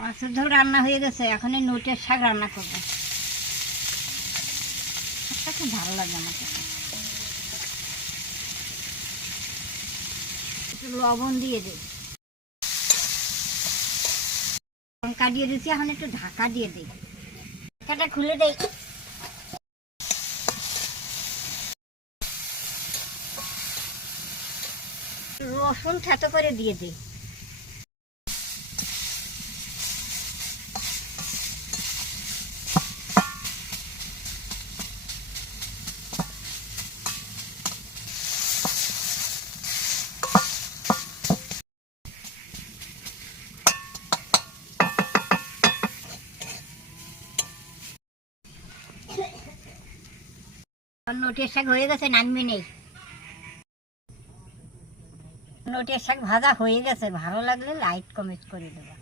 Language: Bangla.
মাছের ঝোল রান্না হয়ে গেছে, এখন এই নোটের শাক রান্না করবো। খুব ভালো লাগে আমার কাছে। একটু লবণ দিয়ে দিই, লঙ্কা দিয়ে দিচ্ছি, এখন একটু ঢাকা দিয়ে দিই। ঢাকাটা খুলে দেই। রসুন থেতো করে দিয়ে দিই। নোটের শাক হয়ে গেছে, নামিয়ে নেই। নোটের শাক ভাজা হয়ে গেছে, ভালো লাগলে লাইক কমেন্ট করে দেবো।